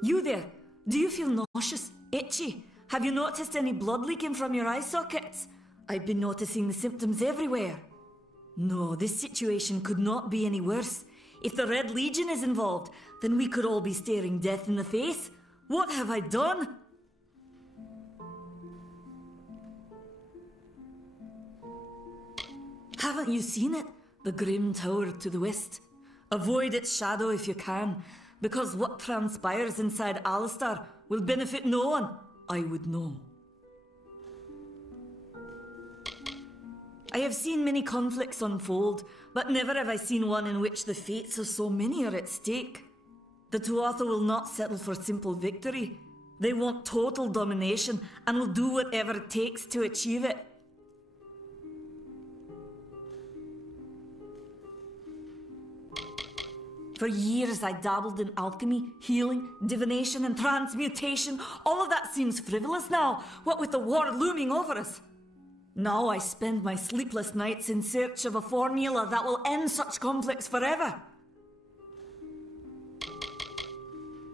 You there? Do you feel nauseous? Itchy? Have you noticed any blood leaking from your eye sockets? I've been noticing the symptoms everywhere. No, this situation could not be any worse. If the Red Legion is involved, then we could all be staring death in the face. What have I done? Haven't you seen it? The grim tower to the west. Avoid its shadow if you can, because what transpires inside Alistair will benefit no one, I would know. I have seen many conflicts unfold, but never have I seen one in which the fates of so many are at stake. The Tuatha will not settle for simple victory. They want total domination and will do whatever it takes to achieve it. For years I dabbled in alchemy, healing, divination and transmutation. All of that seems frivolous now, what with the war looming over us. Now I spend my sleepless nights in search of a formula that will end such conflicts forever.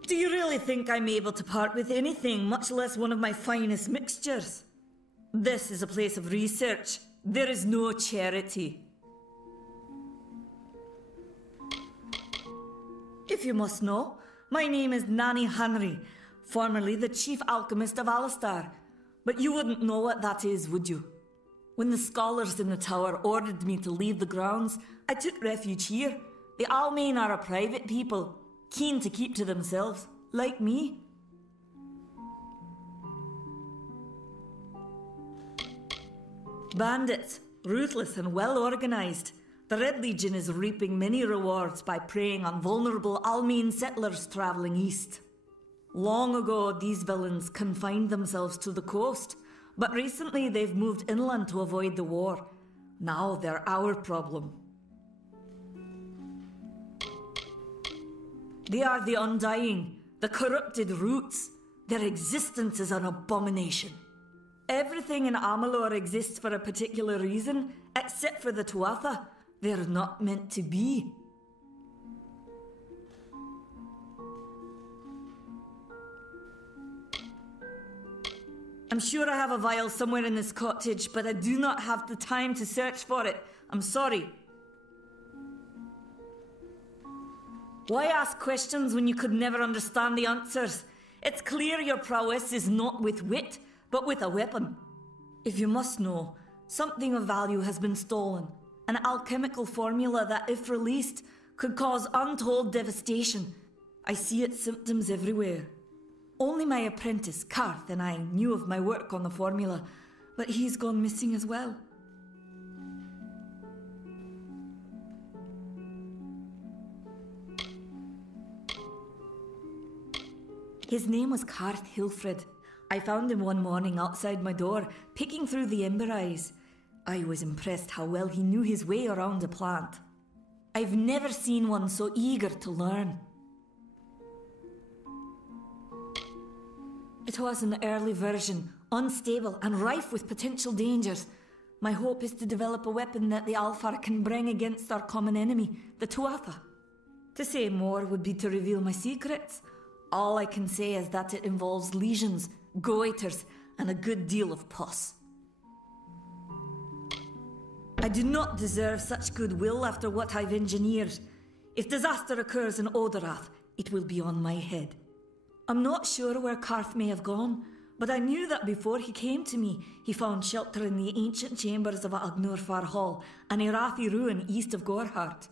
Do you really think I'm able to part with anything, much less one of my finest mixtures? This is a place of research. There is no charity. If you must know, my name is Nanny Henry, formerly the chief alchemist of Alistair. But you wouldn't know what that is, would you? When the scholars in the tower ordered me to leave the grounds, I took refuge here. The Almain are a private people, keen to keep to themselves, like me. Bandits, ruthless and well organized. The Red Legion is reaping many rewards by preying on vulnerable Almain settlers traveling east. Long ago, these villains confined themselves to the coast, but recently they've moved inland to avoid the war. Now they're our problem. They are the Undying, the corrupted roots. Their existence is an abomination. Everything in Amalur exists for a particular reason, except for the Tuatha. They're not meant to be. I'm sure I have a vial somewhere in this cottage, but I do not have the time to search for it. I'm sorry. Why ask questions when you could never understand the answers? It's clear your prowess is not with wit, but with a weapon. If you must know, something of value has been stolen. An alchemical formula that, if released, could cause untold devastation. I see its symptoms everywhere. Only my apprentice, Karth, and I knew of my work on the formula, but he's gone missing as well. His name was Karth Hilfred. I found him one morning outside my door, picking through the ember eyes. I was impressed how well he knew his way around a plant. I've never seen one so eager to learn. It was an early version, unstable and rife with potential dangers. My hope is to develop a weapon that the Alfar can bring against our common enemy, the Tuatha. To say more would be to reveal my secrets. All I can say is that it involves lesions, goiters, and a good deal of pus. I do not deserve such goodwill after what I've engineered. If disaster occurs in Odorath, it will be on my head. I'm not sure where Karth may have gone, but I knew that before he came to me, he found shelter in the ancient chambers of Agnurfar Hall, an Irathi ruin east of Gorhart.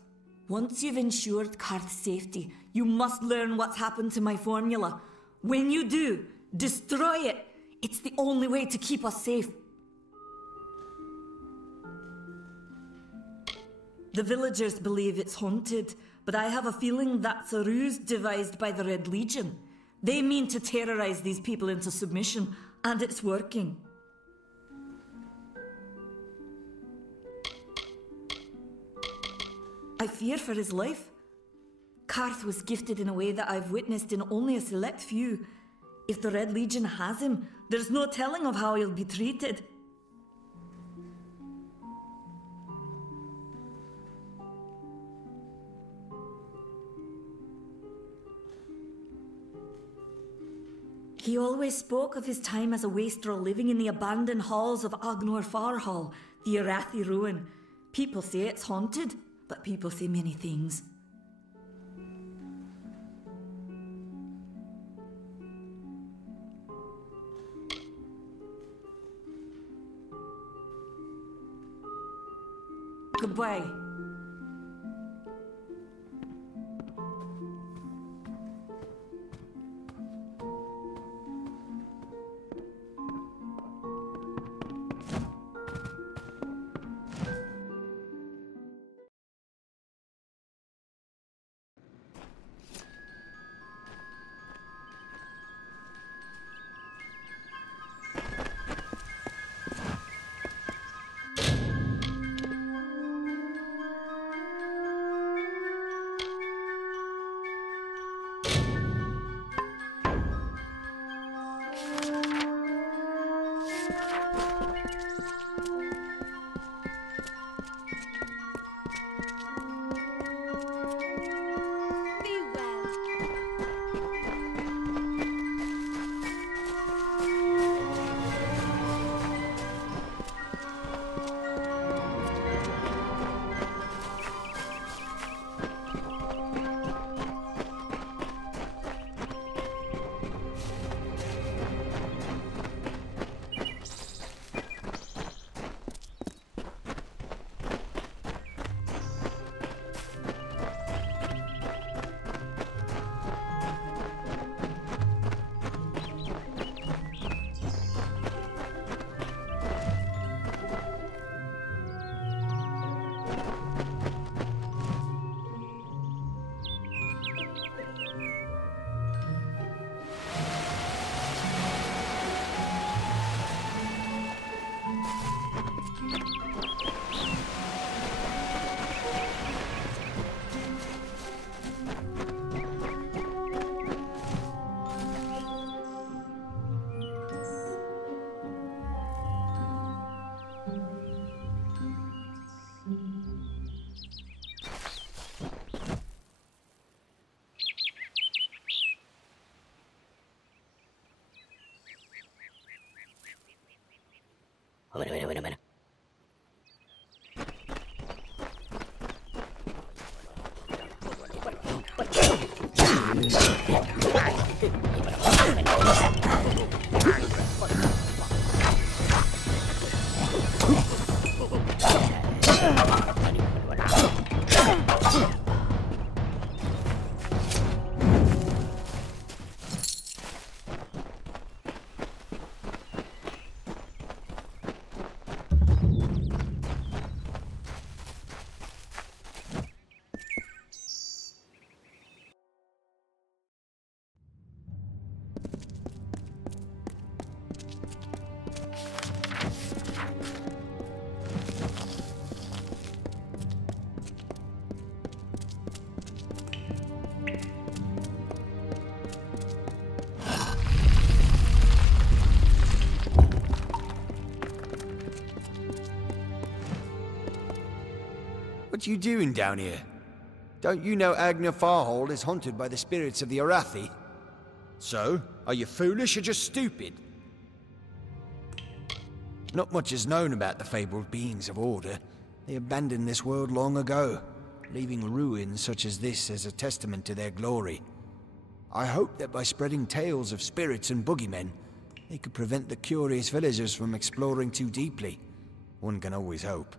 Once you've ensured Karth's safety, you must learn what's happened to my formula. When you do, destroy it. It's the only way to keep us safe. The villagers believe it's haunted, but I have a feeling that's a ruse devised by the Red Legion. They mean to terrorize these people into submission, and it's working. I fear for his life. Karth was gifted in a way that I've witnessed in only a select few. If the Red Legion has him, there's no telling of how he'll be treated. He always spoke of his time as a wastrel living in the abandoned halls of Agnurfar Hall, the Irathi ruin. People say it's haunted, but people say many things. Goodbye. Wait a minute. What you doing down here? Don't you know Agna Farhold is haunted by the spirits of the Arathi? So, are you foolish or just stupid? Not much is known about the fabled beings of Order. They abandoned this world long ago, leaving ruins such as this as a testament to their glory. I hope that by spreading tales of spirits and boogeymen, they could prevent the curious villagers from exploring too deeply. One can always hope.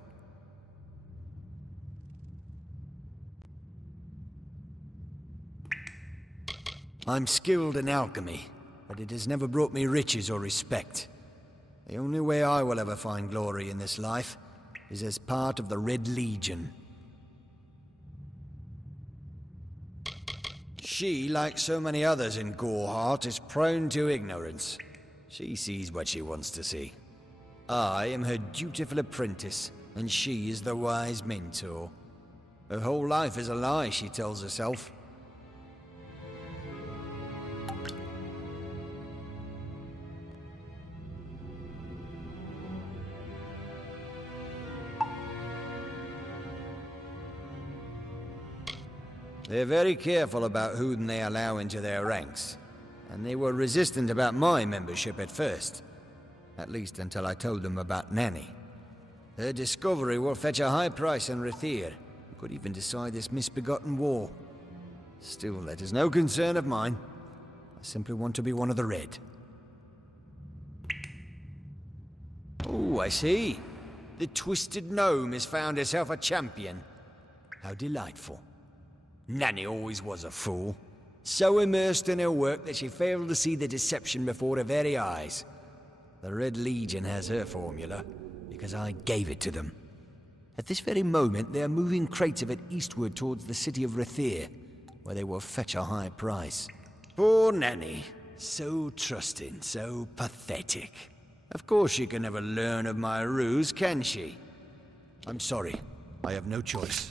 I'm skilled in alchemy, but it has never brought me riches or respect. The only way I will ever find glory in this life is as part of the Red Legion. She, like so many others in Goreheart, is prone to ignorance. She sees what she wants to see. I am her dutiful apprentice, and she is the wise mentor. Her whole life is a lie, she tells herself. They're very careful about whom they allow into their ranks, and they were resistant about my membership at first. At least until I told them about Nanny. Her discovery will fetch a high price in Rathir, who could even decide this misbegotten war. Still, that is no concern of mine. I simply want to be one of the Red. Oh, I see. The Twisted Gnome has found herself a champion. How delightful. Nanny always was a fool. So immersed in her work that she failed to see the deception before her very eyes. The Red Legion has her formula, because I gave it to them. At this very moment, they are moving crates of it eastward towards the city of Rathir, where they will fetch a high price. Poor Nanny. So trusting, so pathetic. Of course she can never learn of my ruse, can she? I'm sorry. I have no choice.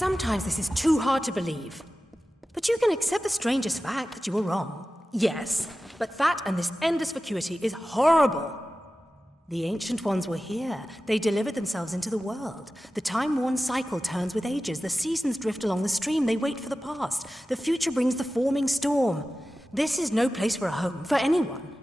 Sometimes this is too hard to believe. But you can accept the strangest fact that you were wrong. Yes, but that and this endless vacuity is horrible. The Ancient Ones were here. They delivered themselves into the world. The time-worn cycle turns with ages. The seasons drift along the stream. They wait for the past. The future brings the forming storm. This is no place for a home, for anyone.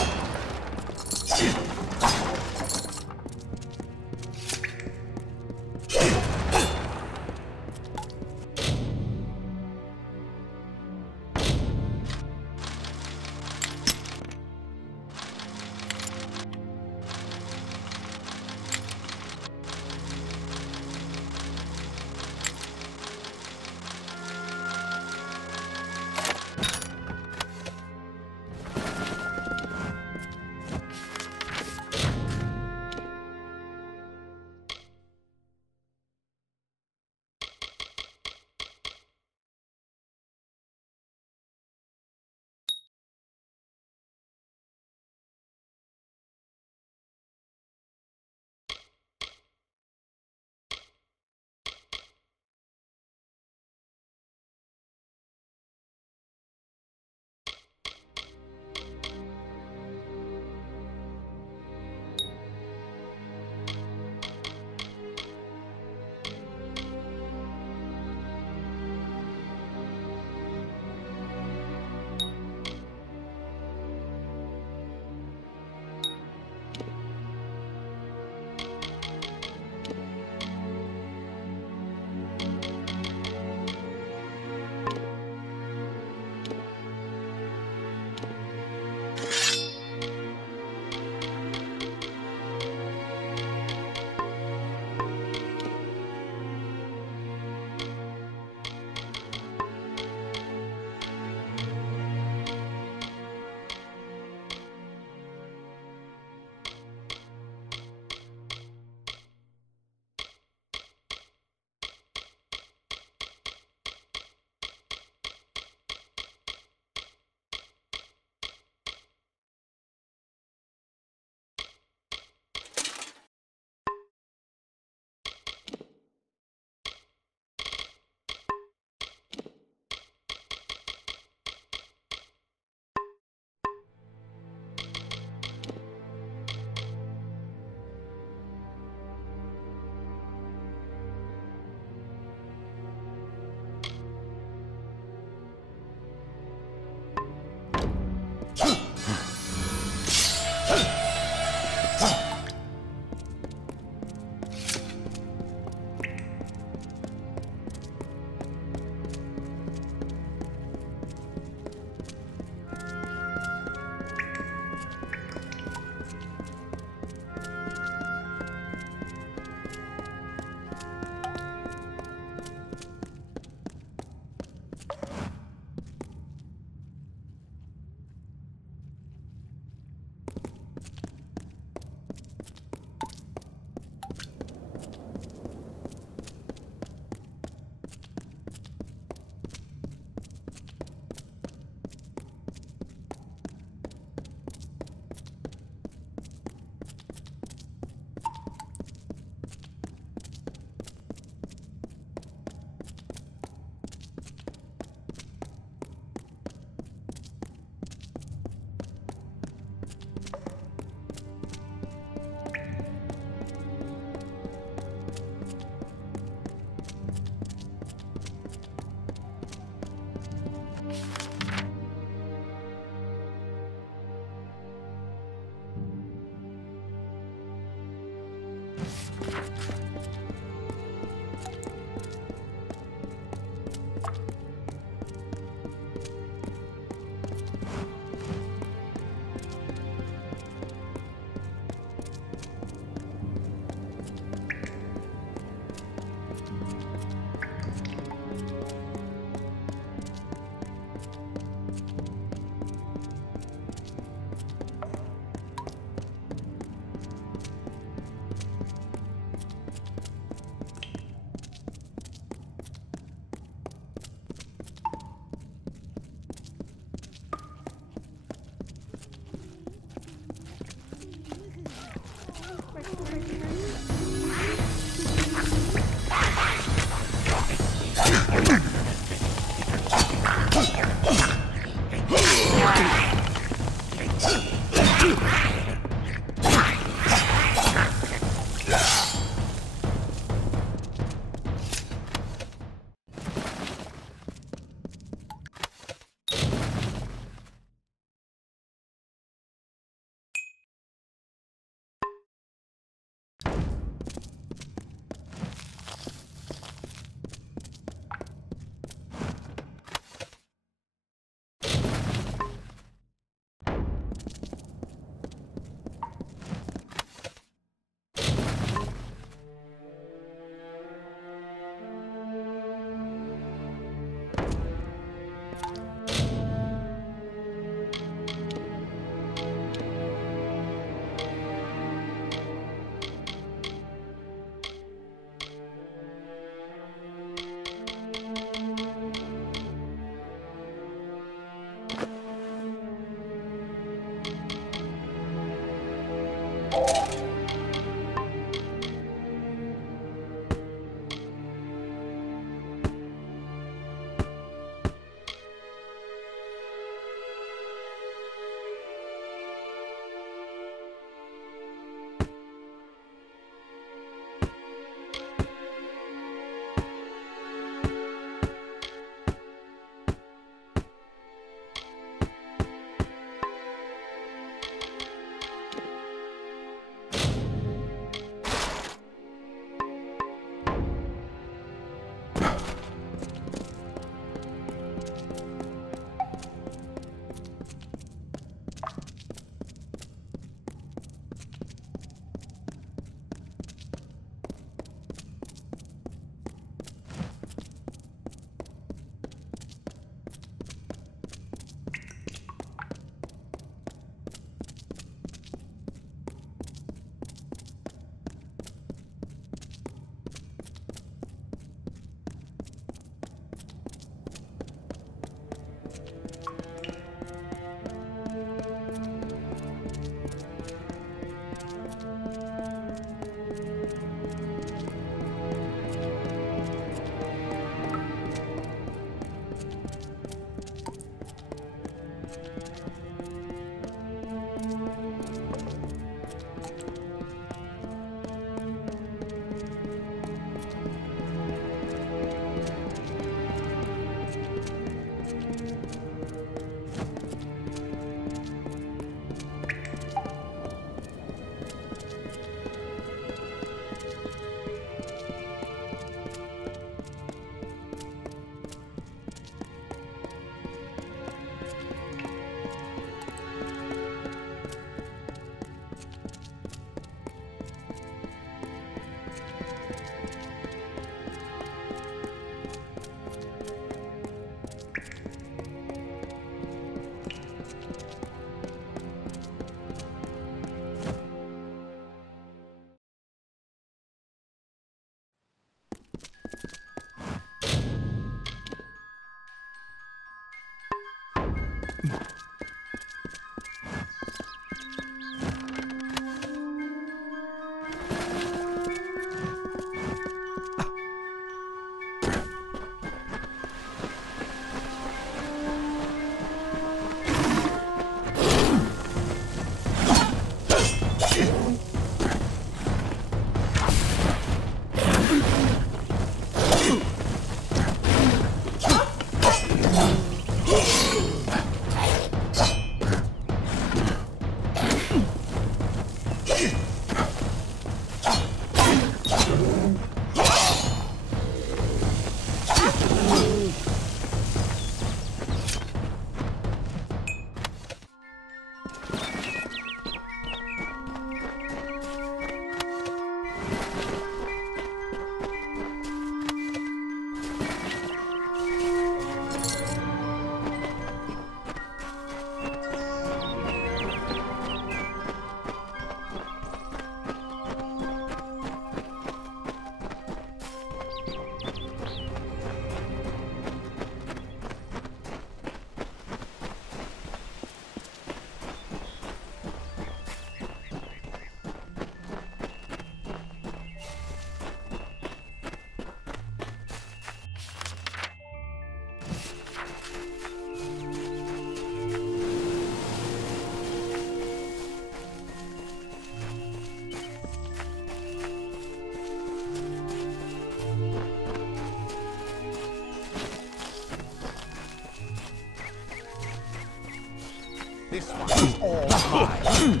This one's all mine.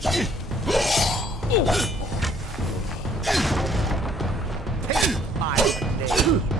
Take my name.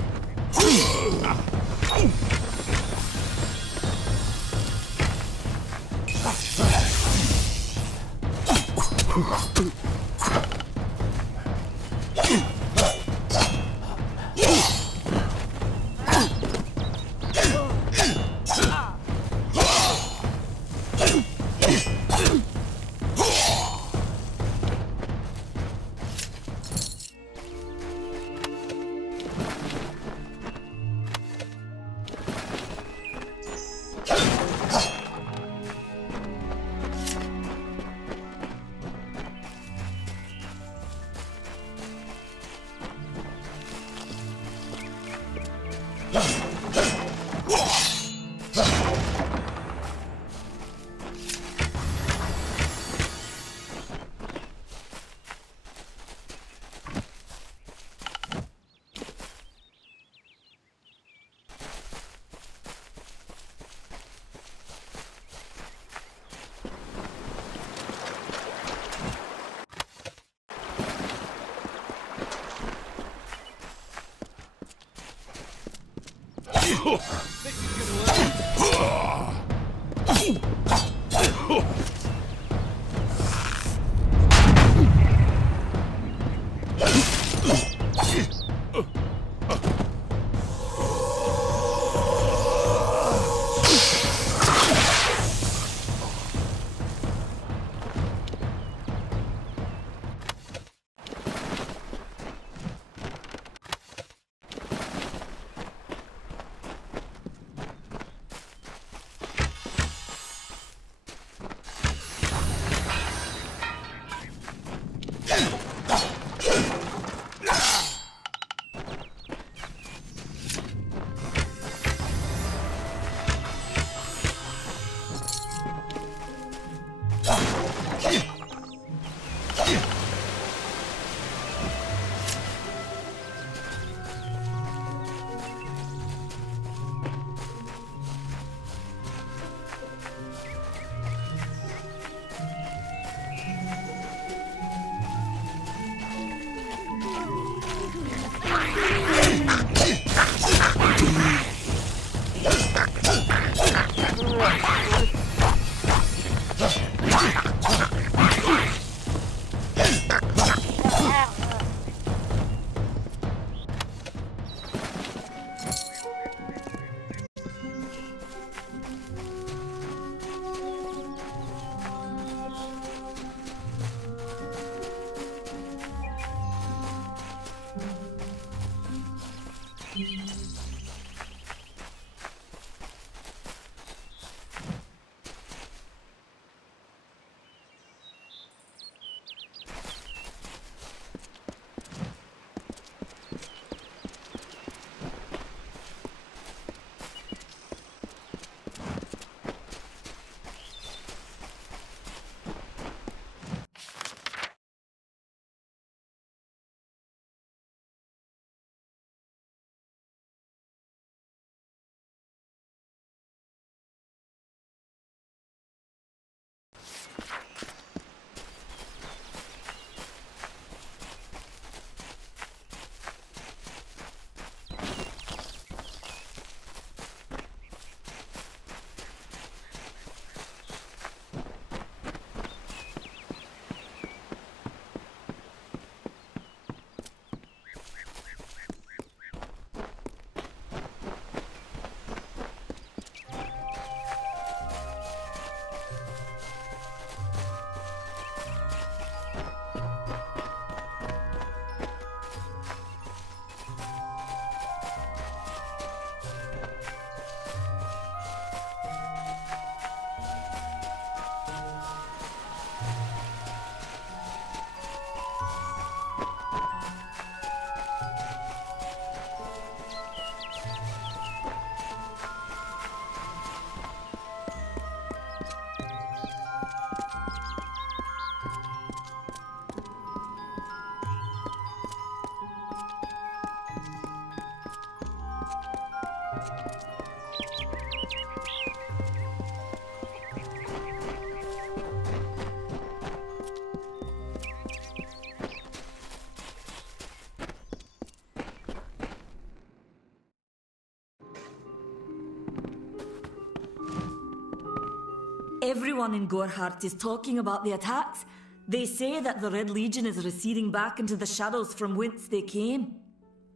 everyone in Gorhart is talking about the attacks. They say that the Red Legion is receding back into the shadows from whence they came.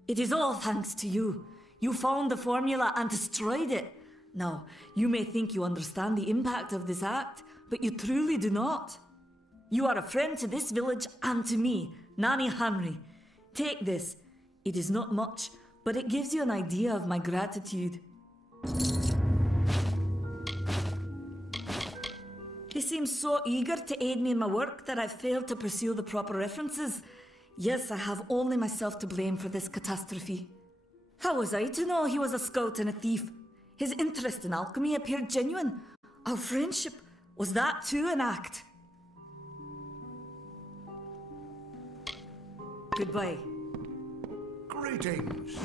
It is all thanks to you. You found the formula and destroyed it. Now, you may think you understand the impact of this act, but you truly do not. You are a friend to this village and to me, Nanny Henry. Take this. It is not much, but it gives you an idea of my gratitude. He seems so eager to aid me in my work that I've failed to pursue the proper references. Yes, I have only myself to blame for this catastrophe. How was I to know he was a scout and a thief? His interest in alchemy appeared genuine. Our friendship, was that too an act? Goodbye. Greetings.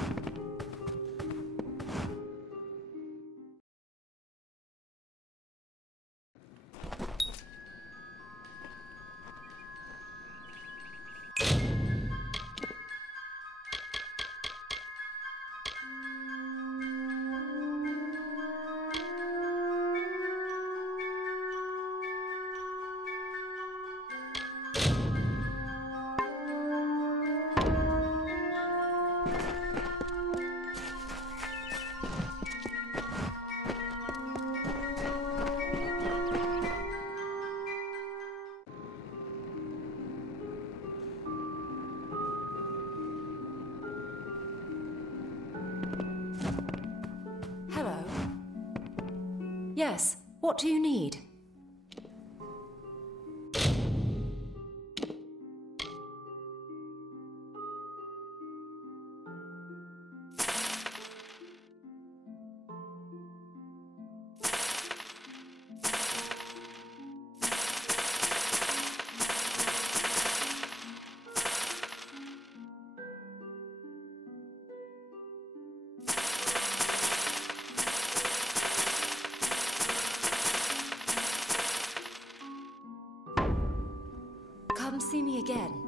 Yes, what do you need? Come see me again.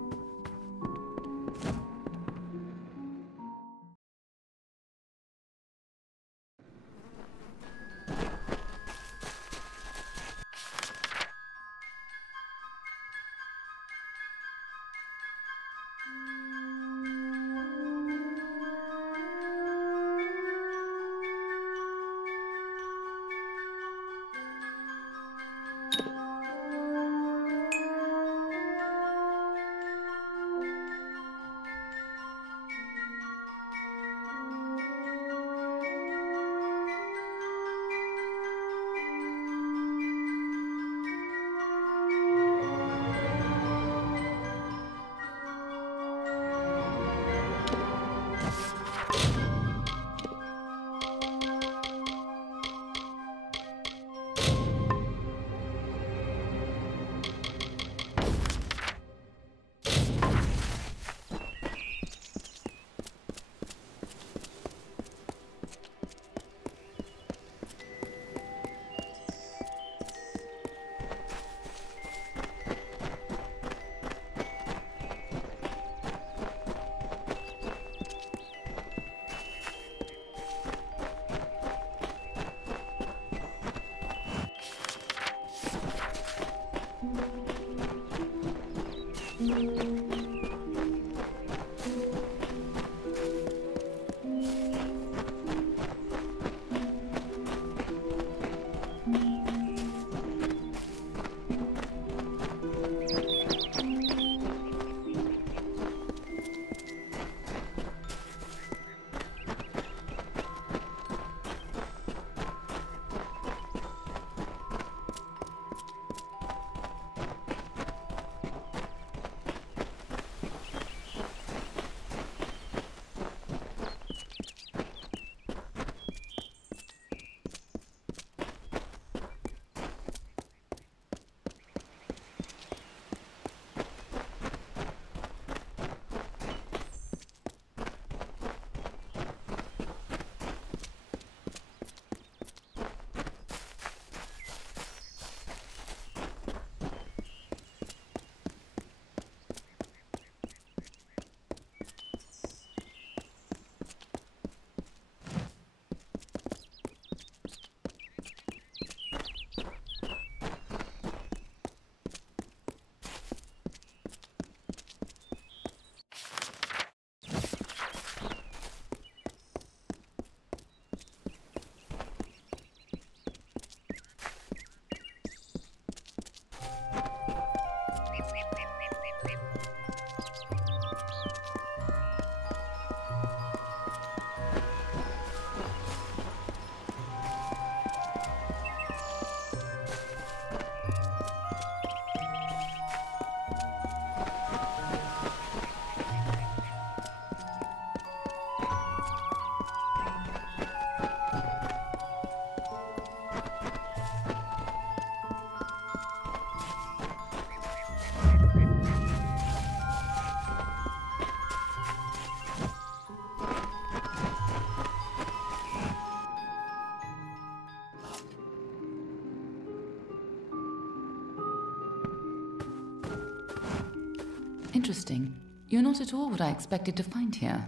Interesting. You're not at all what I expected to find here.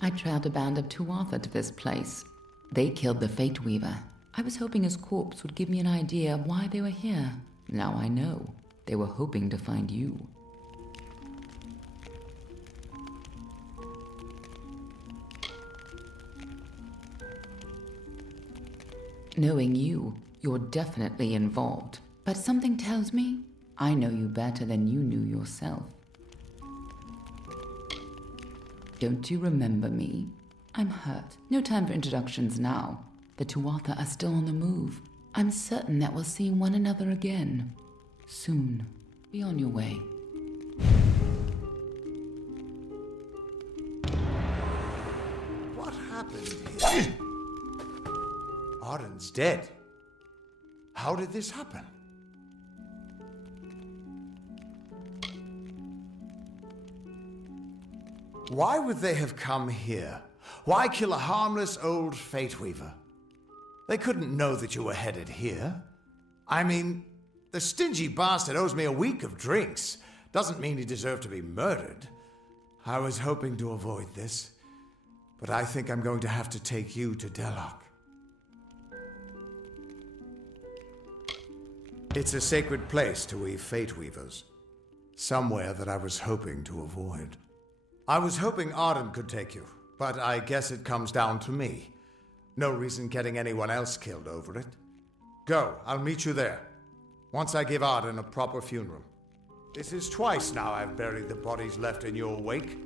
I trailed a band of Tuatha to this place. They killed the Fate Weaver. I was hoping his corpse would give me an idea of why they were here. Now I know. They were hoping to find you. Knowing you, you're definitely involved. But something tells me I know you better than you knew yourself. Don't you remember me? I'm hurt. No time for introductions now. The Tuatha are still on the move. I'm certain that we'll see one another again. Soon. Be on your way. What happened here? Arden's dead. How did this happen? Why would they have come here? Why kill a harmless old Fate Weaver? They couldn't know that you were headed here. I mean, the stingy bastard owes me a week of drinks. Doesn't mean he deserved to be murdered. I was hoping to avoid this, but I think I'm going to have to take you to Delok. It's a sacred place to we Fate Weavers. Somewhere that I was hoping to avoid. I was hoping Arden could take you, but I guess it comes down to me. No reason getting anyone else killed over it. Go, I'll meet you there. Once I give Arden a proper funeral. This is twice now I've buried the bodies left in your wake.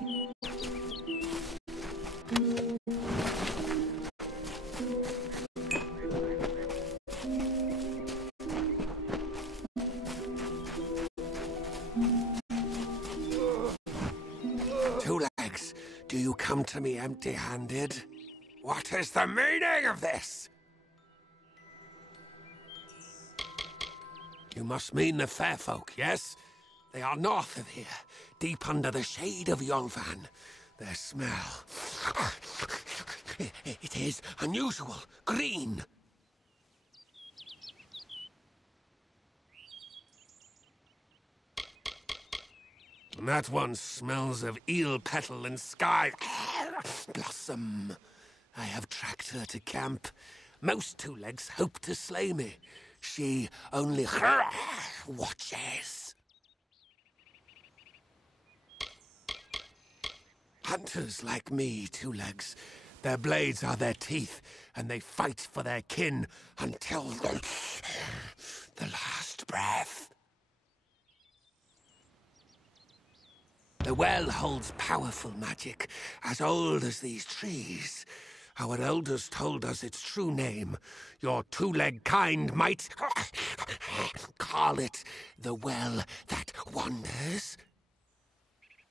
Two Legs, do you come to me empty-handed? What is the meaning of this? You must mean the fair folk, yes? They are north of here, deep under the shade of Yolvan. Their smell... it is unusual, green. And that one smells of eel petal and sky blossom. I have tracked her to camp. Most Two Legs hope to slay me. She only watches. Hunters like me, Two Legs. Their blades are their teeth, and they fight for their kin until the last breath. The well holds powerful magic, as old as these trees. Our elders told us its true name. Your two-leg kind might call it the Well That Wanders.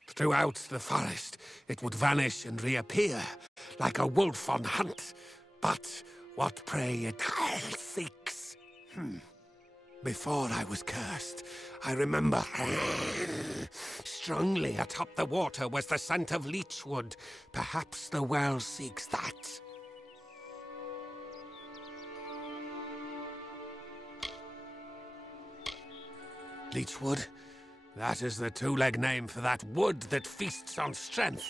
Throughout the forest, it would vanish and reappear, like a wolf on hunt. But what prey it seeks. Before I was cursed, I remember strongly atop the water was the scent of leechwood. Perhaps the well seeks that. Leechwood? That is the two-leg name for that wood that feasts on strength.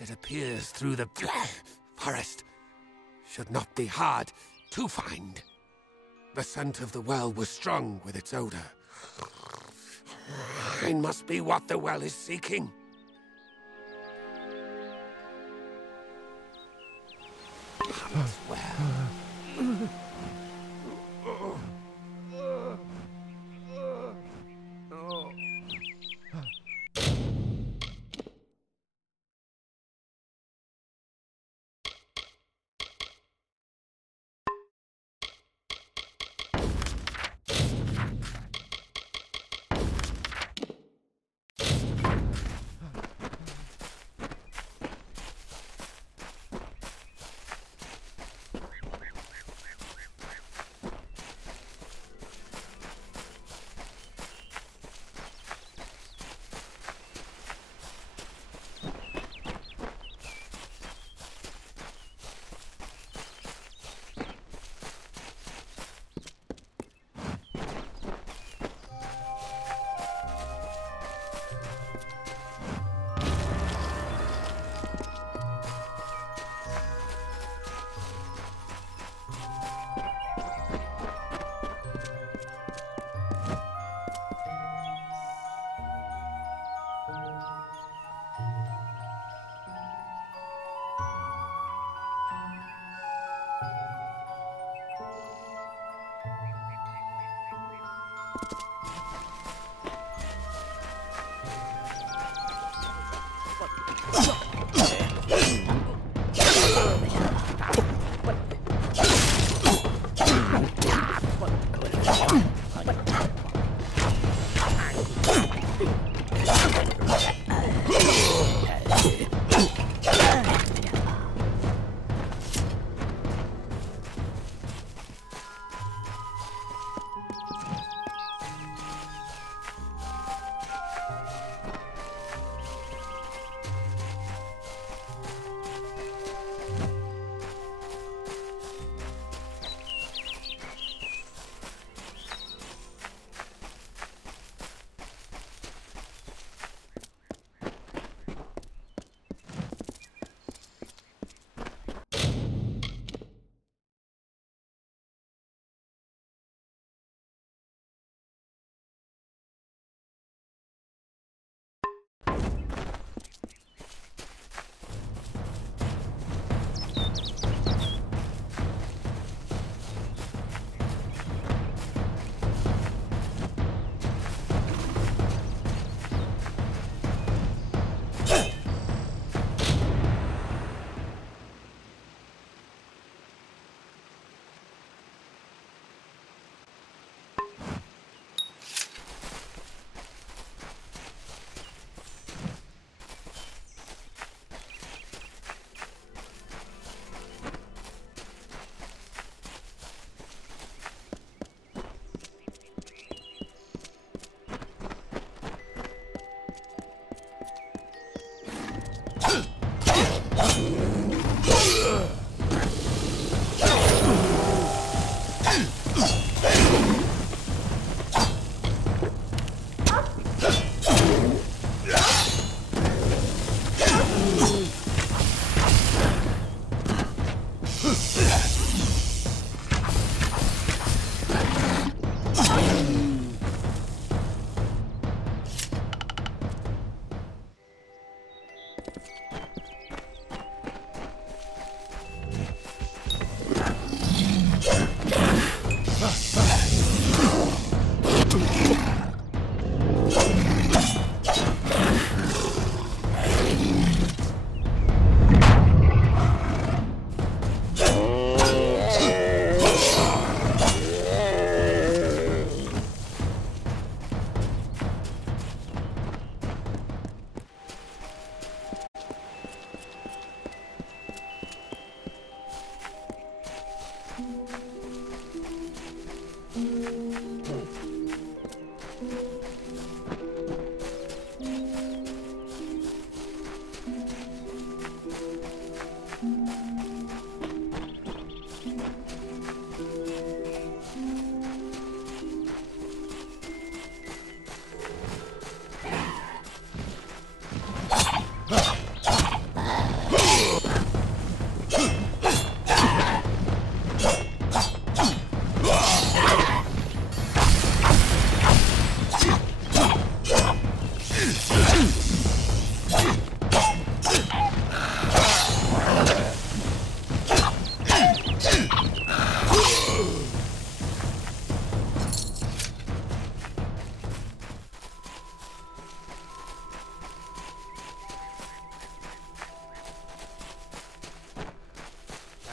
It appears through the forest. Should not be hard to find. The scent of the well was strong with its odor. It must be what the well is seeking. Well.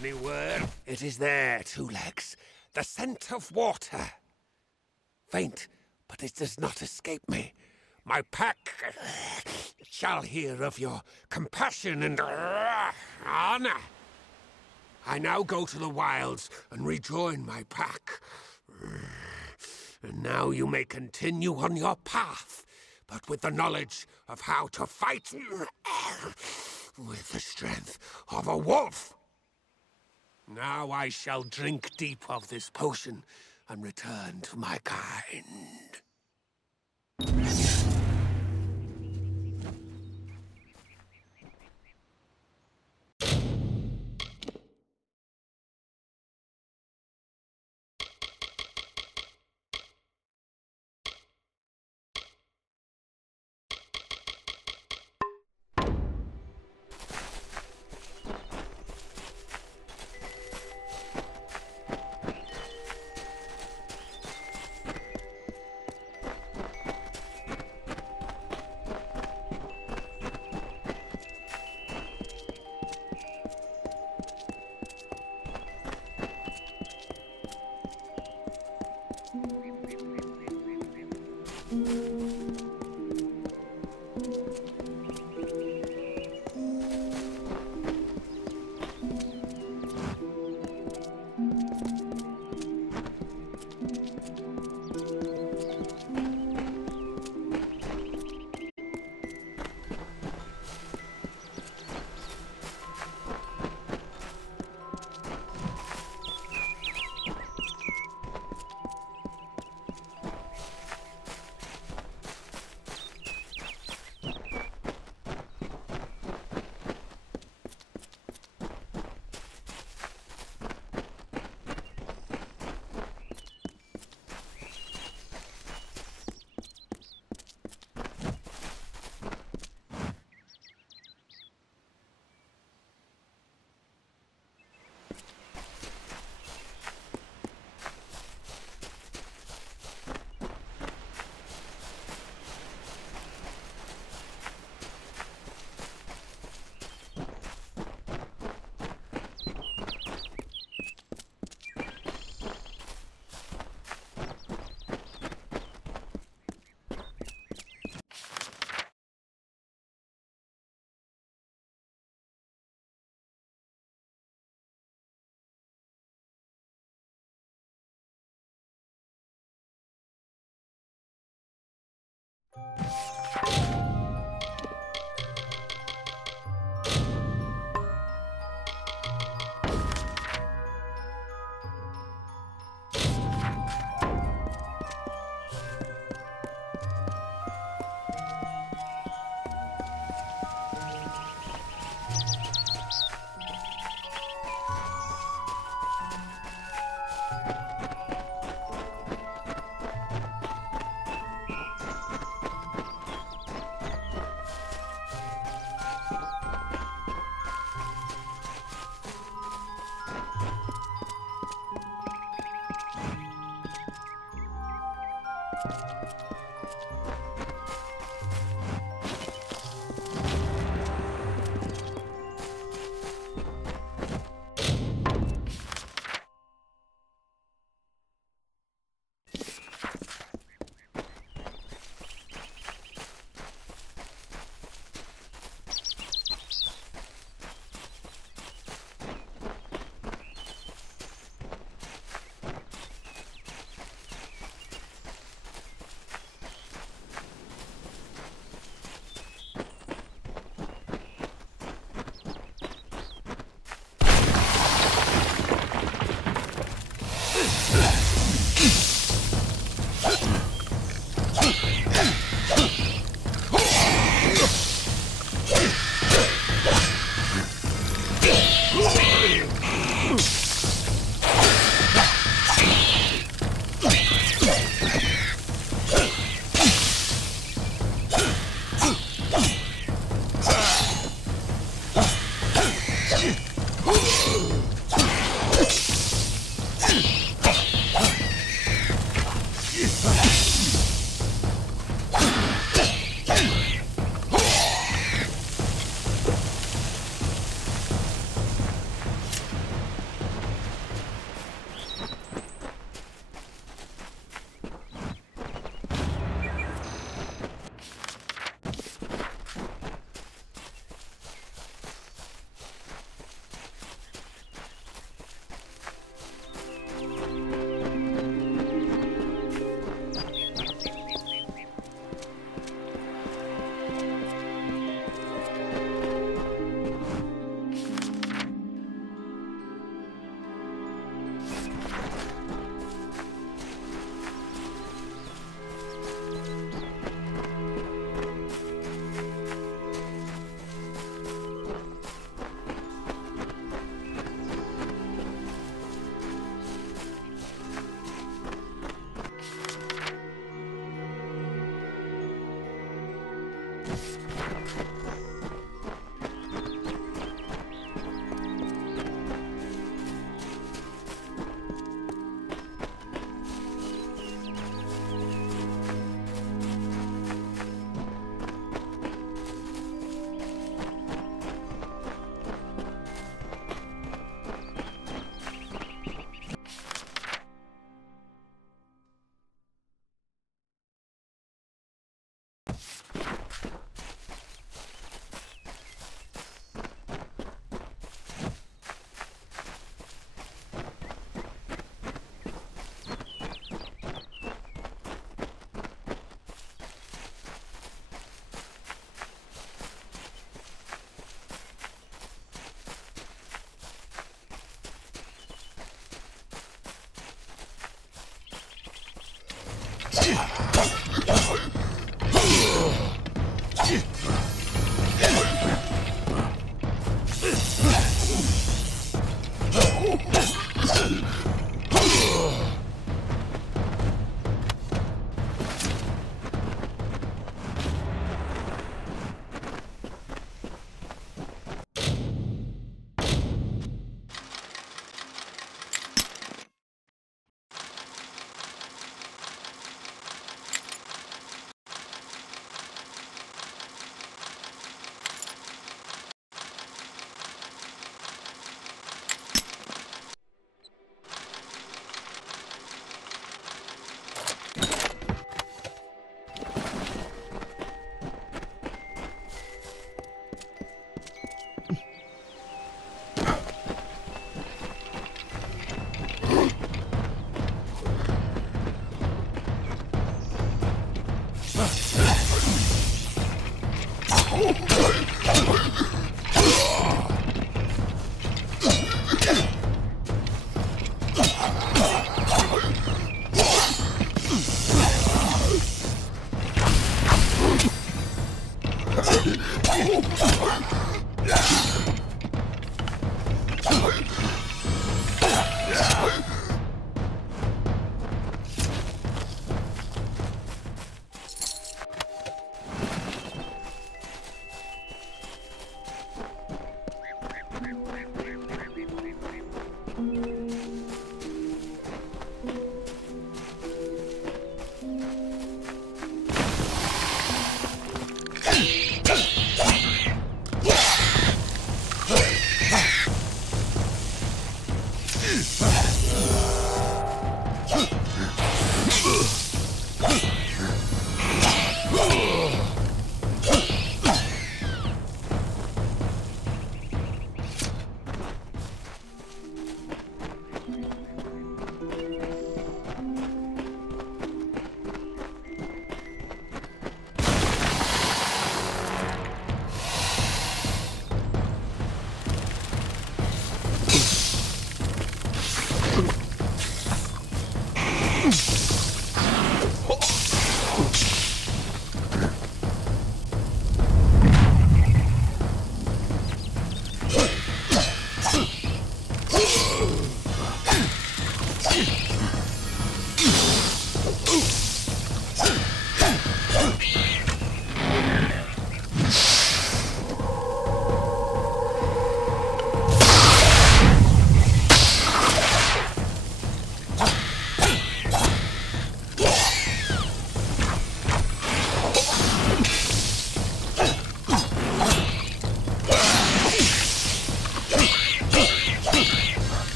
Any word? It is there, Two Legs. The scent of water. Faint, but it does not escape me. My pack shall hear of your compassion and honor. I now go to the wilds and rejoin my pack. And now you may continue on your path, but with the knowledge of how to fight with the strength of a wolf. Now I shall drink deep of this potion and return to my kind.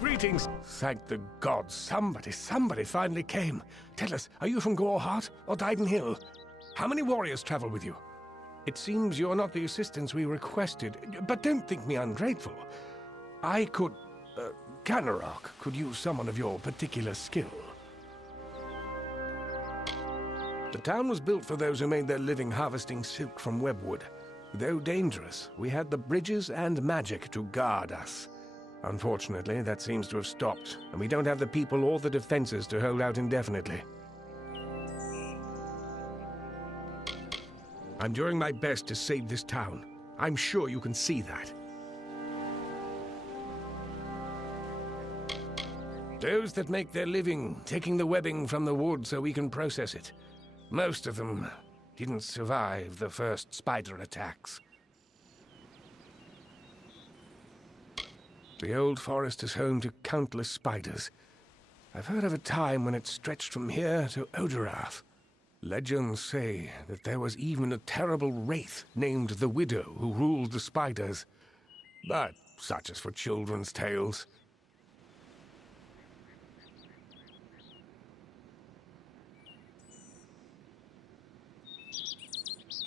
Greetings. Thank the gods. Somebody finally came. Tell us, are you from Goreheart or Dyden Hill? How many warriors travel with you? It seems you're not the assistance we requested, but don't think me ungrateful. I could... Canarok could use someone of your particular skill. The town was built for those who made their living harvesting silk from webwood. Though dangerous, we had the bridges and magic to guard us. Unfortunately, that seems to have stopped, and we don't have the people or the defenses to hold out indefinitely. I'm doing my best to save this town. I'm sure you can see that. Those that make their living taking the webbing from the wood so we can process it. Most of them didn't survive the first spider attacks. The old forest is home to countless spiders. I've heard of a time when it stretched from here to Oderath. Legends say that there was even a terrible wraith named the Widow who ruled the spiders. But such is for children's tales.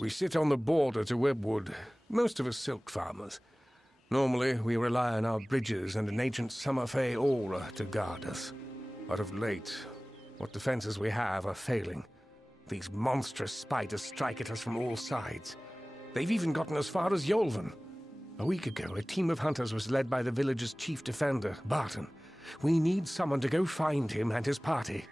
We sit on the border to Webwood, most of us silk farmers. Normally, we rely on our bridges and an ancient Summerfey aura to guard us. But of late, what defenses we have are failing. These monstrous spiders strike at us from all sides. They've even gotten as far as Yolven. A week ago, a team of hunters was led by the village's chief defender, Barton. We need someone to go find him and his party.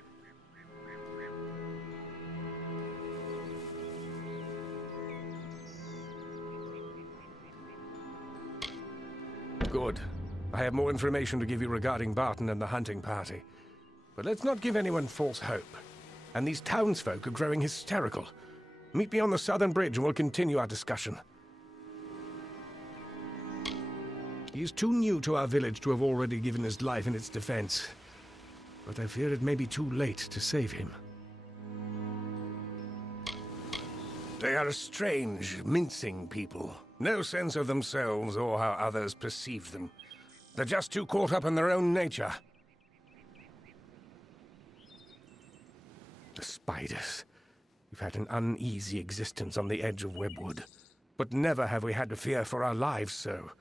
Good. I have more information to give you regarding Barton and the hunting party. But let's not give anyone false hope. And these townsfolk are growing hysterical. Meet me on the southern bridge and we'll continue our discussion. He is too new to our village to have already given his life in its defense. But I fear it may be too late to save him. They are a strange, mincing people. No sense of themselves or how others perceive them. They're just too caught up in their own nature. The spiders. We've had an uneasy existence on the edge of Webwood. But never have we had to fear for our lives so.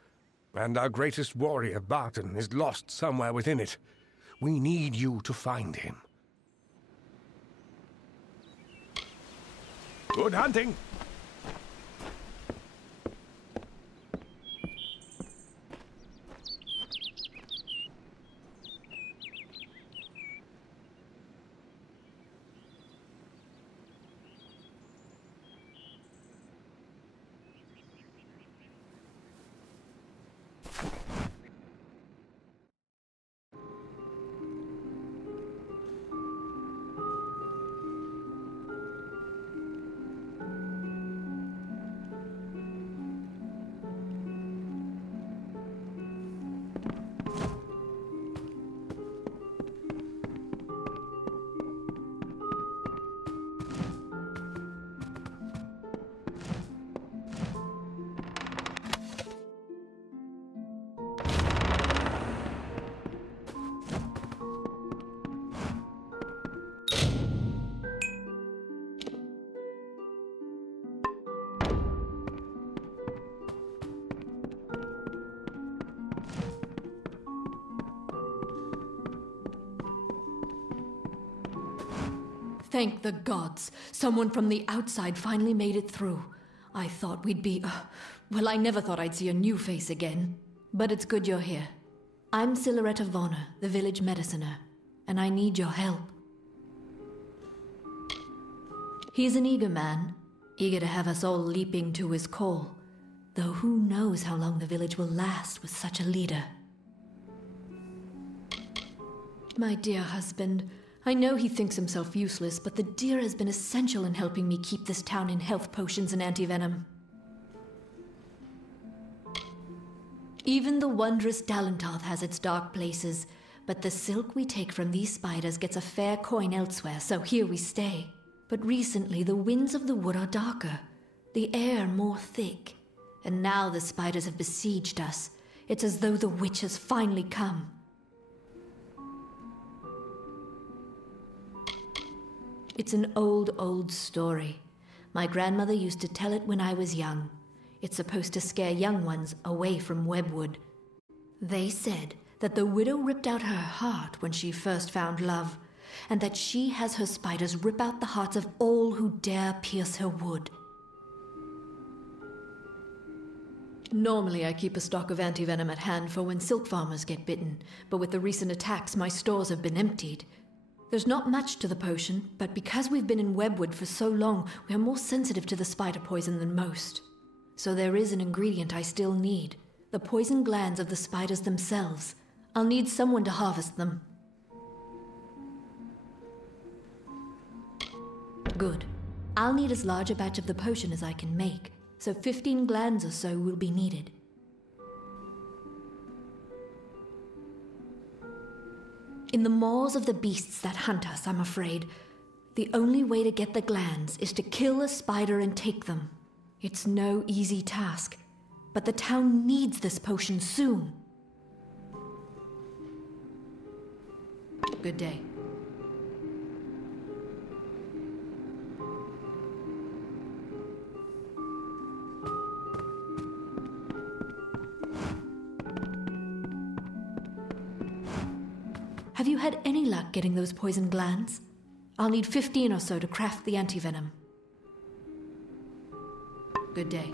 And our greatest warrior, Barton, is lost somewhere within it. We need you to find him. Good hunting! Thank the gods. Someone from the outside finally made it through. I thought we'd be... well, I never thought I'd see a new face again. But it's good you're here. I'm Siluretta Vonner, the village mediciner, and I need your help. He's an eager man, eager to have us all leaping to his call. Though who knows how long the village will last with such a leader. My dear husband, I know he thinks himself useless, but the deer has been essential in helping me keep this town in health potions and anti-venom. Even the wondrous Dalentarth has its dark places, but the silk we take from these spiders gets a fair coin elsewhere, so here we stay. But recently the winds of the wood are darker, the air more thick, and now the spiders have besieged us. It's as though the witch has finally come. It's an old story. My grandmother used to tell it when I was young. It's supposed to scare young ones away from webwood. They said that the widow ripped out her heart when she first found love, and that she has her spiders rip out the hearts of all who dare pierce her wood. Normally I keep a stock of antivenom at hand for when silk farmers get bitten, but with the recent attacks my stores have been emptied. There's not much to the potion, but because we've been in webwood for so long, we are more sensitive to the spider poison than most. So there is an ingredient I still need, the poison glands of the spiders themselves. I'll need someone to harvest them. Good. I'll need as large a batch of the potion as I can make, so 15 glands or so will be needed. In the maws of the beasts that hunt us, I'm afraid, the only way to get the glands is to kill a spider and take them. It's no easy task, but the town needs this potion soon. Good day. Have you had any luck getting those poison glands? I'll need 15 or so to craft the antivenom. Good day.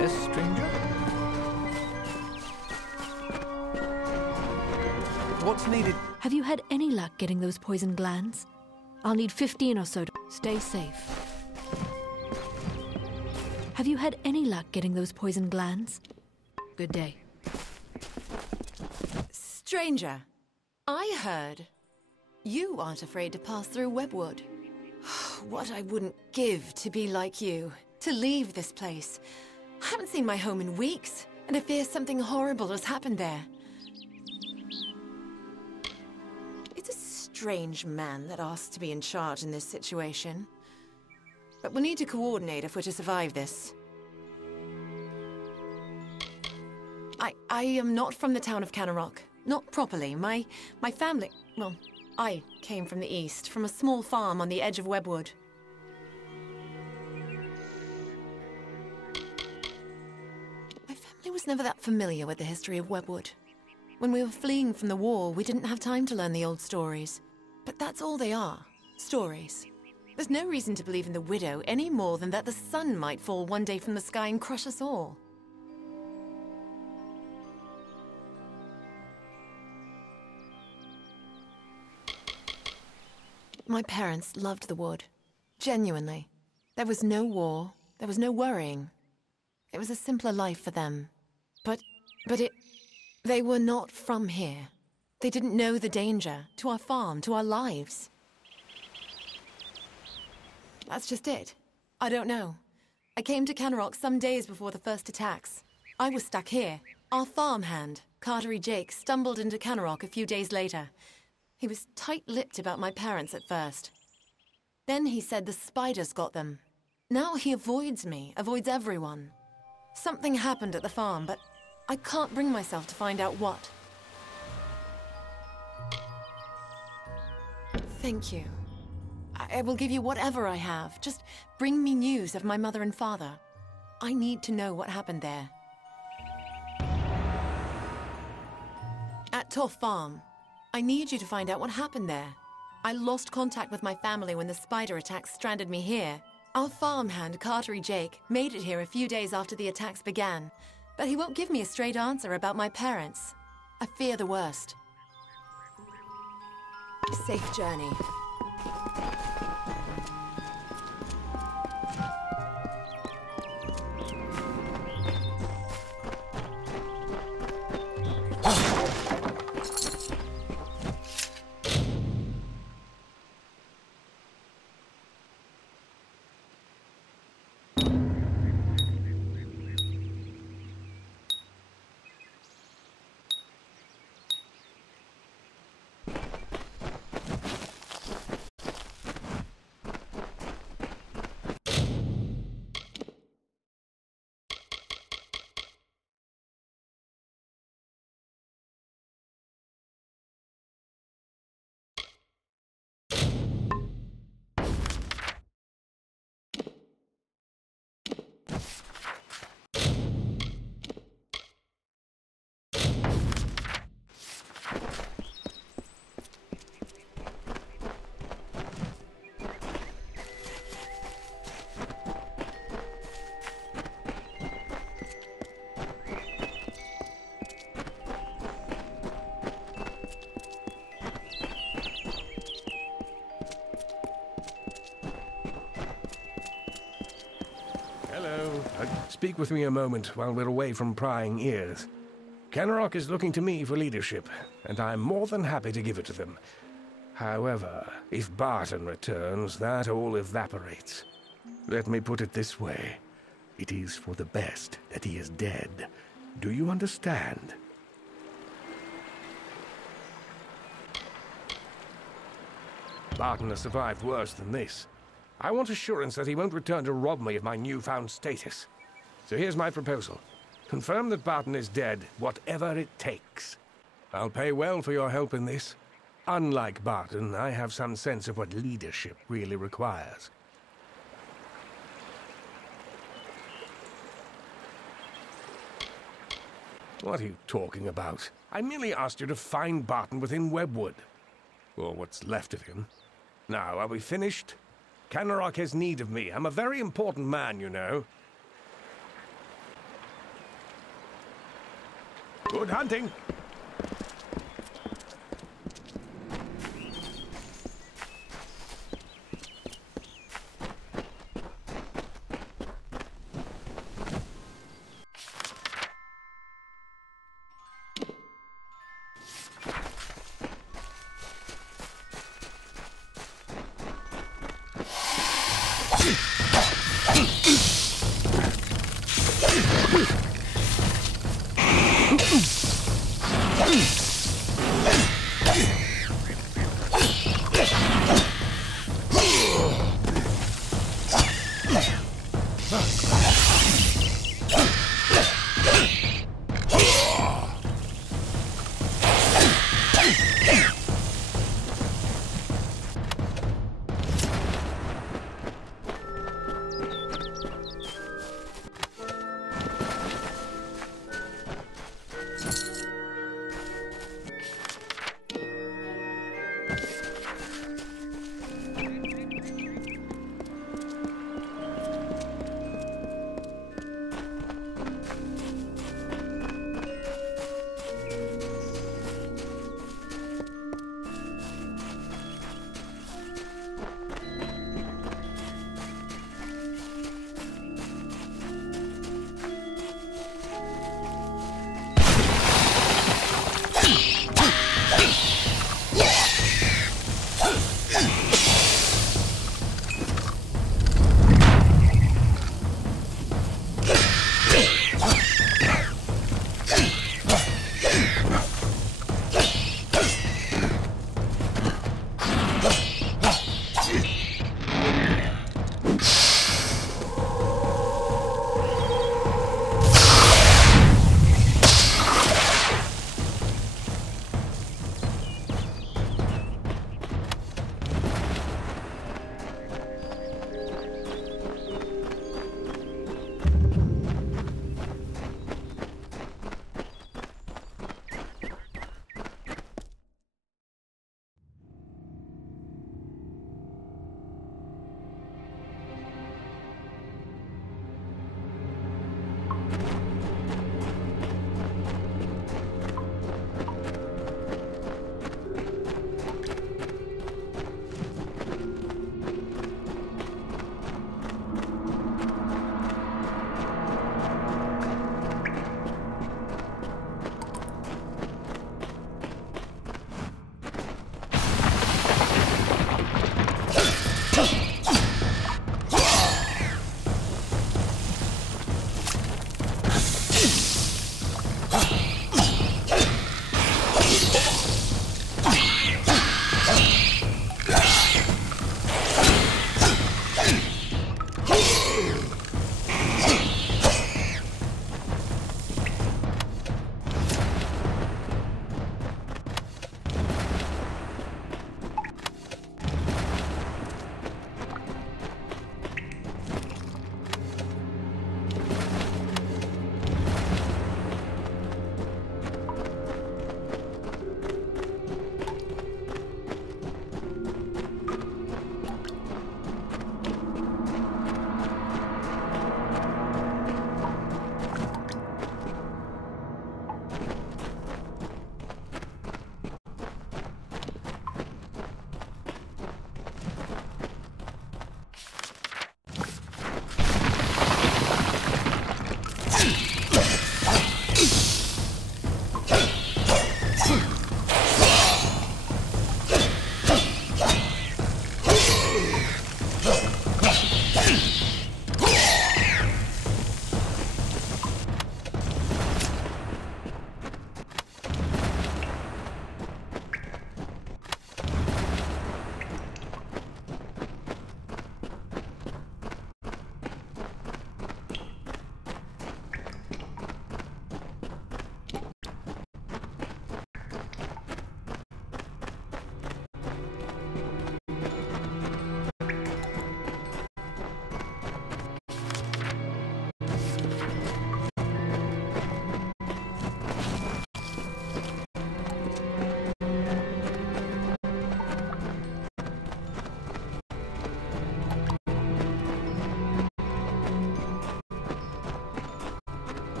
Yes, stranger? What's needed? Have you had any luck getting those poison glands? I'll need 15 or so to stay safe. Have you had any luck getting those poison glands? Good day. Stranger, I heard you aren't afraid to pass through Webwood. What I wouldn't give to be like you, to leave this place. I haven't seen my home in weeks, and I fear something horrible has happened there. It's a strange man that asked to be in charge in this situation. But we'll need to coordinate if we're to survive this. I am not from the town of Canarok. Not properly. My family... Well, I came from the east, from a small farm on the edge of Webwood. My family was never that familiar with the history of Webwood. When we were fleeing from the war, we didn't have time to learn the old stories. But that's all they are. Stories. There's no reason to believe in the widow any more than that the sun might fall one day from the sky and crush us all. My parents loved the wood. Genuinely. There was no war. There was no worrying. It was a simpler life for them. But they were not from here. They didn't know the danger to our farm, to our lives. That's just it. I don't know. I came to Canarok some days before the first attacks. I was stuck here. Our farmhand, Cartery Jake, stumbled into Canarok a few days later. He was tight-lipped about my parents at first. Then he said the spiders got them. Now he avoids me, avoids everyone. Something happened at the farm, but I can't bring myself to find out what. Thank you. I will give you whatever I have. Just bring me news of my mother and father. I need to know what happened there. At Toff Farm. I need you to find out what happened there. I lost contact with my family when the spider attacks stranded me here. Our farmhand, Cartery Jake, made it here a few days after the attacks began, but he won't give me a straight answer about my parents. I fear the worst. Safe journey. speak with me a moment while we're away from prying ears? Kenrock is looking to me for leadership, and I'm more than happy to give it to them. However, if Barton returns, that all evaporates. Let me put it this way. It is for the best that he is dead. Do you understand? Barton has survived worse than this. I want assurance that he won't return to rob me of my newfound status. So here's my proposal. Confirm that Barton is dead, whatever it takes. I'll pay well for your help in this. Unlike Barton, I have some sense of what leadership really requires. What are you talking about? I merely asked you to find Barton within Webwood. Or what's left of him. Now, are we finished? Kenrock has need of me. I'm a very important man, you know. Good hunting!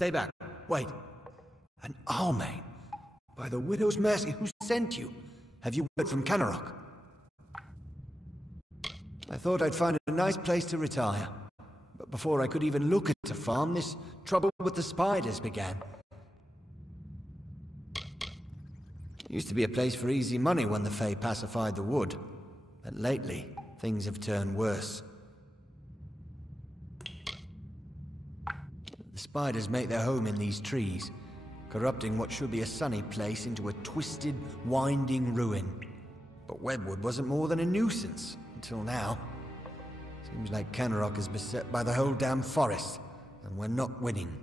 Stay back. Wait. An Almain? By the Widow's mercy, who sent you? Have you word from Canarok? I thought I'd find a nice place to retire. But before I could even look at a farm, this trouble with the spiders began. Used to be a place for easy money when the Fae pacified the wood. But lately, things have turned worse. The spiders make their home in these trees, corrupting what should be a sunny place into a twisted, winding ruin. But Webwood wasn't more than a nuisance, until now. Seems like Canarok is beset by the whole damn forest, and we're not winning.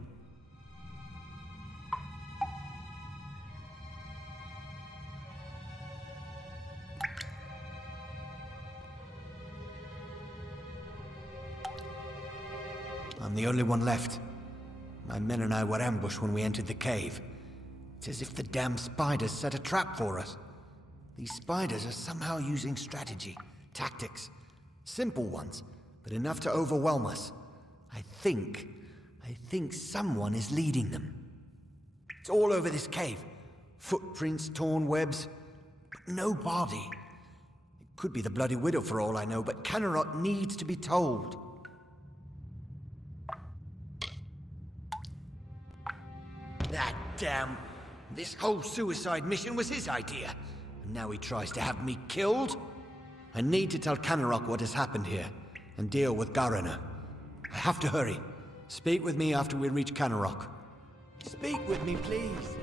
I'm the only one left. My men and I were ambushed when we entered the cave. It's as if the damn spiders set a trap for us. These spiders are somehow using strategy, tactics. Simple ones, but enough to overwhelm us. I think someone is leading them. It's all over this cave. Footprints, torn webs, but no body. It could be the Bloody Widow for all I know, but Canarok needs to be told. That damn... This whole suicide mission was his idea. And now he tries to have me killed? I need to tell Canarok what has happened here, and deal with Garana. I have to hurry. Speak with me after we reach Canarok. Speak with me, please.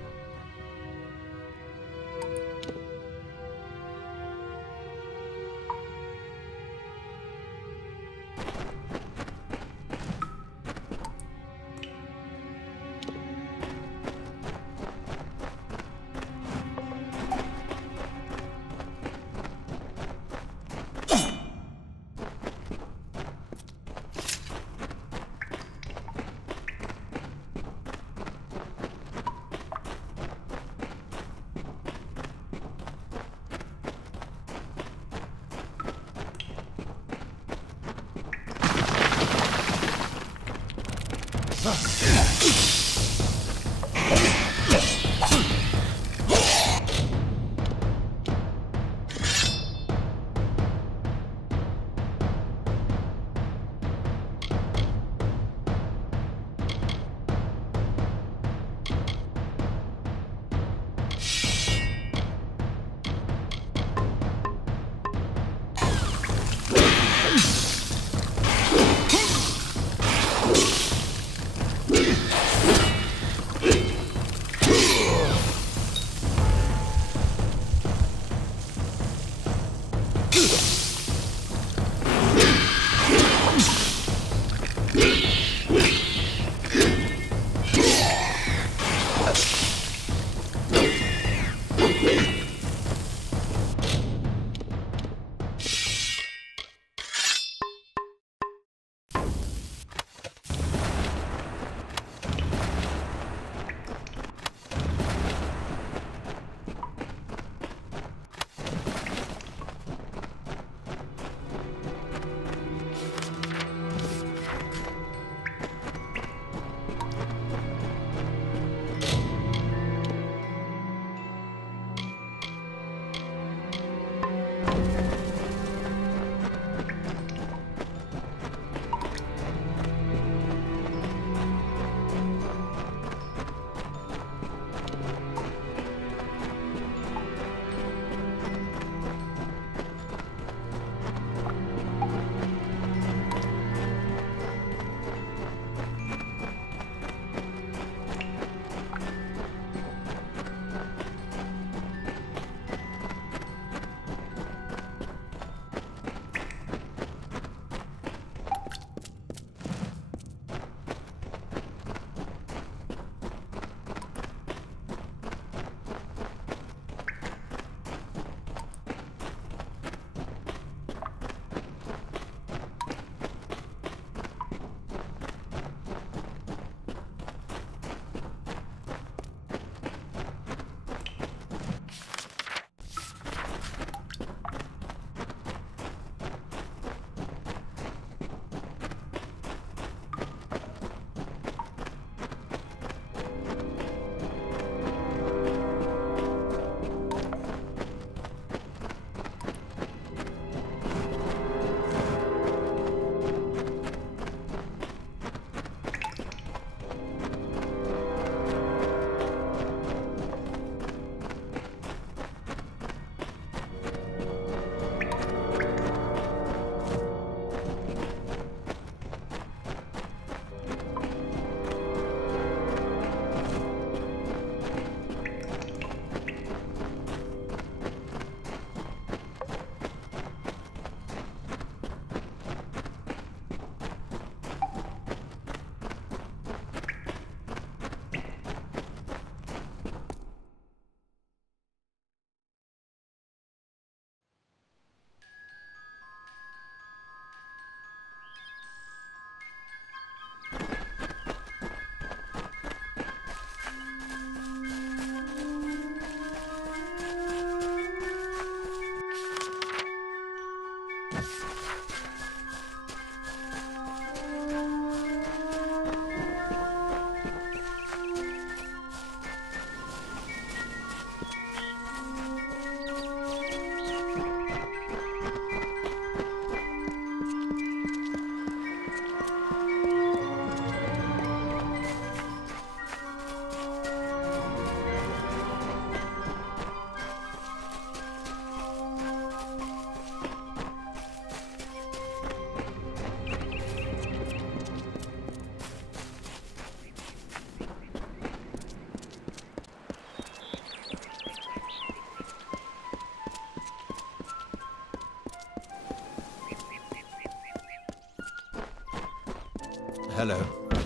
Hello.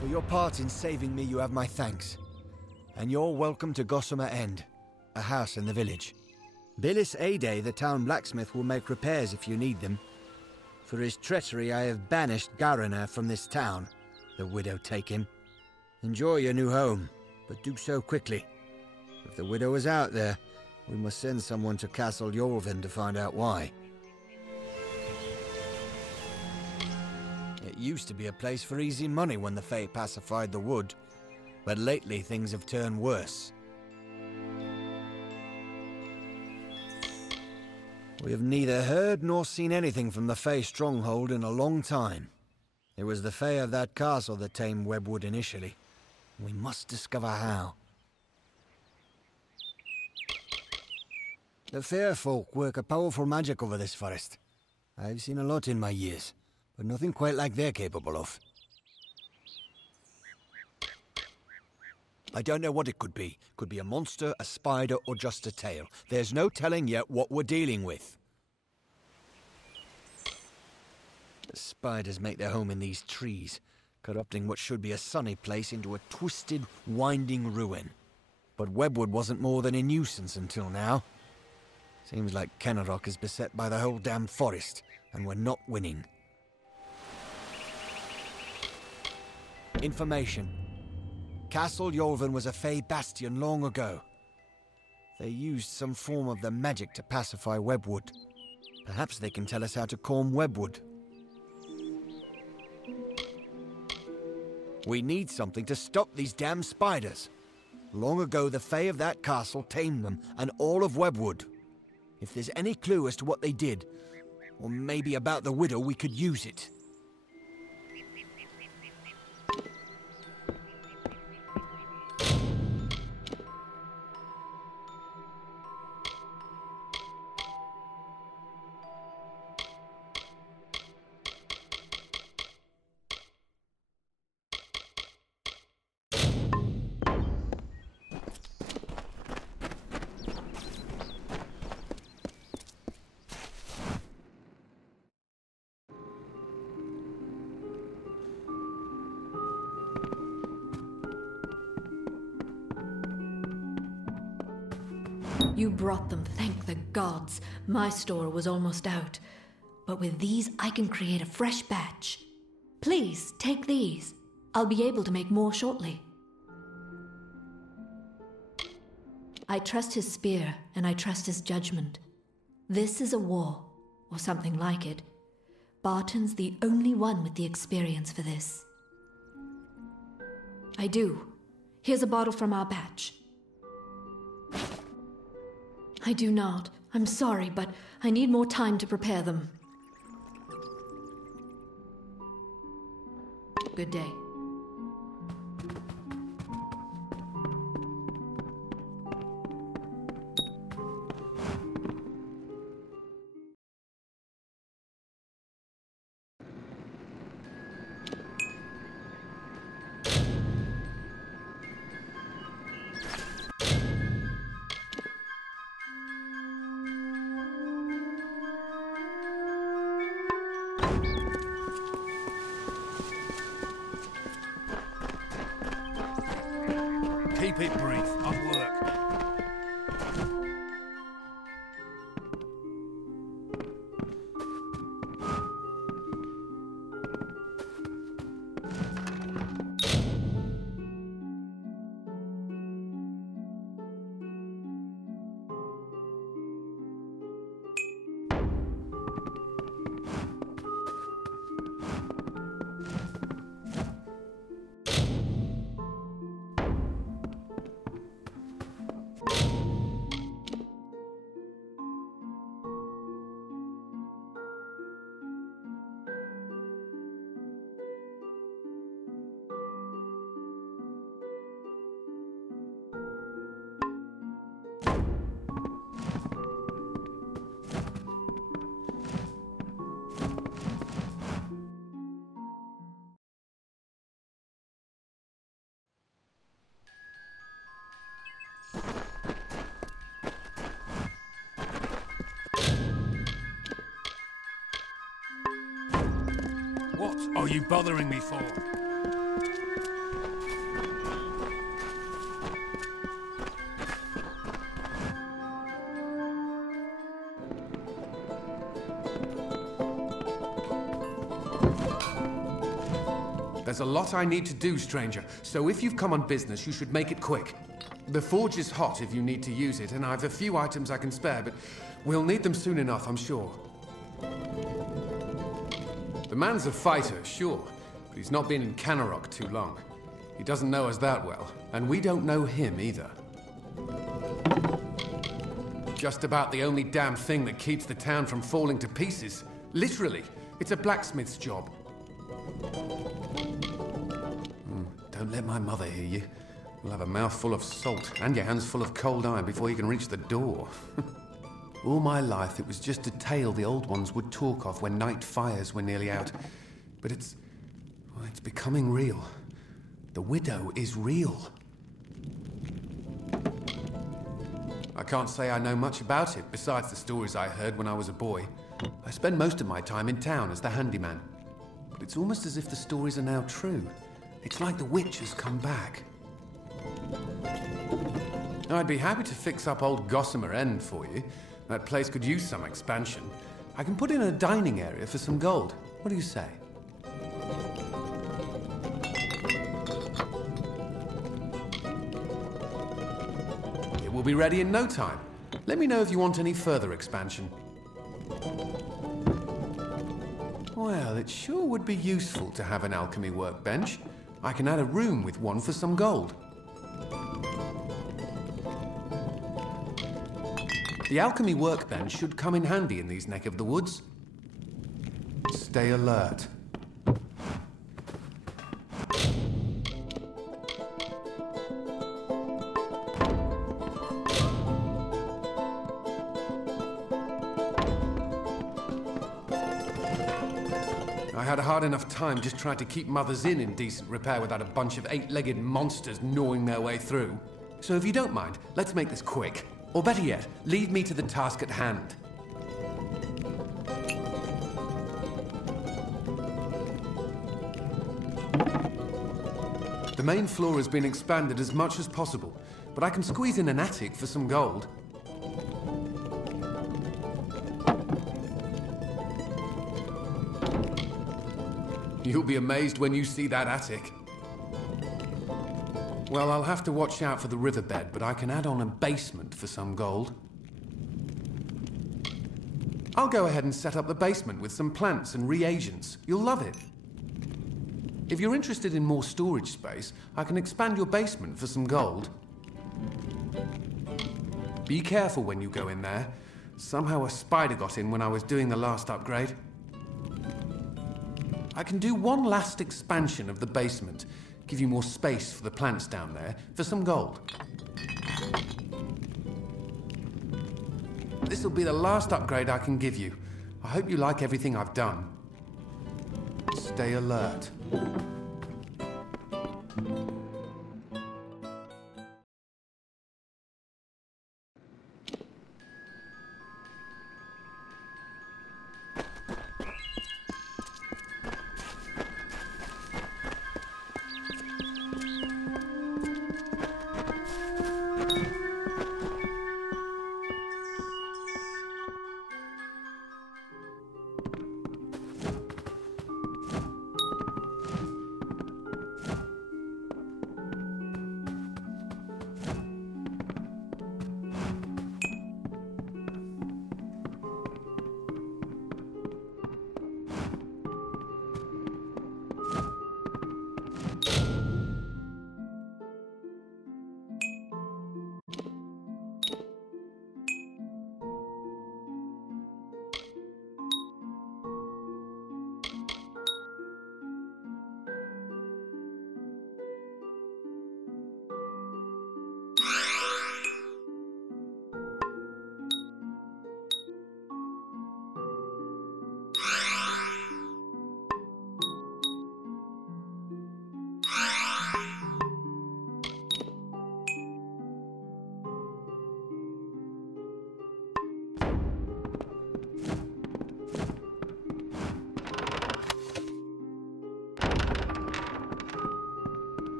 For your part in saving me, you have my thanks. And you're welcome to Gossamer End, a house in the village. Billis Ade, the town blacksmith, will make repairs if you need them. For his treachery, I have banished Gariner from this town. The widow take him. Enjoy your new home, but do so quickly. If the widow is out there, we must send someone to Castle Yorvin to find out why. It used to be a place for easy money when the Fae pacified the wood, but lately things have turned worse. We have neither heard nor seen anything from the Fae stronghold in a long time. It was the Fae of that castle that tamed Webwood initially. We must discover how. The fair folk work a powerful magic over this forest. I've seen a lot in my years, but nothing quite like they're capable of. I don't know what it could be. Could be a monster, a spider, or just a tail. There's no telling yet what we're dealing with. The spiders make their home in these trees, corrupting what should be a sunny place into a twisted, winding ruin. But Webwood wasn't more than a nuisance until now. Seems like Kennerock is beset by the whole damn forest, and we're not winning. Information. Castle Yorvin was a Fae bastion long ago. They used some form of the magic to pacify Webwood. Perhaps they can tell us how to calm Webwood. We need something to stop these damn spiders. Long ago, the Fae of that castle tamed them, and all of Webwood. If there's any clue as to what they did, or maybe about the widow, we could use it. You brought them, thank the gods. My store was almost out. But with these, I can create a fresh batch. Please, take these. I'll be able to make more shortly. I trust his spear, and I trust his judgment. This is a war, or something like it. Barton's the only one with the experience for this. I do. Here's a bottle from our batch. I do not. I'm sorry, but I need more time to prepare them. Good day. Keep it brief. I've work. What are you bothering me for? There's a lot I need to do, stranger, so if you've come on business, you should make it quick. The forge is hot if you need to use it, and I've a few items I can spare, but we'll need them soon enough, I'm sure. The man's a fighter, sure, but he's not been in Canarok too long. He doesn't know us that well, and we don't know him either. Just about the only damn thing that keeps the town from falling to pieces. Literally, it's a blacksmith's job. Don't let my mother hear you. You'll have a mouthful of salt and your hands full of cold iron before you can reach the door. All my life, it was just a tale the old ones would talk of when night fires were nearly out. But it's becoming real. The widow is real. I can't say I know much about it, besides the stories I heard when I was a boy. I spend most of my time in town as the handyman. But it's almost as if the stories are now true. It's like the witch has come back. I'd be happy to fix up old Gossamer End for you. That place could use some expansion. I can put in a dining area for some gold. What do you say? It will be ready in no time. Let me know if you want any further expansion. Well, it sure would be useful to have an alchemy workbench. I can add a room with one for some gold. The alchemy workbench should come in handy in these neck of the woods. Stay alert. I had a hard enough time just trying to keep Mother's Inn in decent repair without a bunch of eight-legged monsters gnawing their way through. So if you don't mind, let's make this quick. Or better yet, leave me to the task at hand. The main floor has been expanded as much as possible, but I can squeeze in an attic for some gold. You'll be amazed when you see that attic. Well, I'll have to watch out for the riverbed, but I can add on a basement for some gold. I'll go ahead and set up the basement with some plants and reagents. You'll love it. If you're interested in more storage space, I can expand your basement for some gold. Be careful when you go in there. Somehow a spider got in when I was doing the last upgrade. I can do one last expansion of the basement. Give you more space for the plants down there, for some gold. This'll be the last upgrade I can give you. I hope you like everything I've done. Stay alert.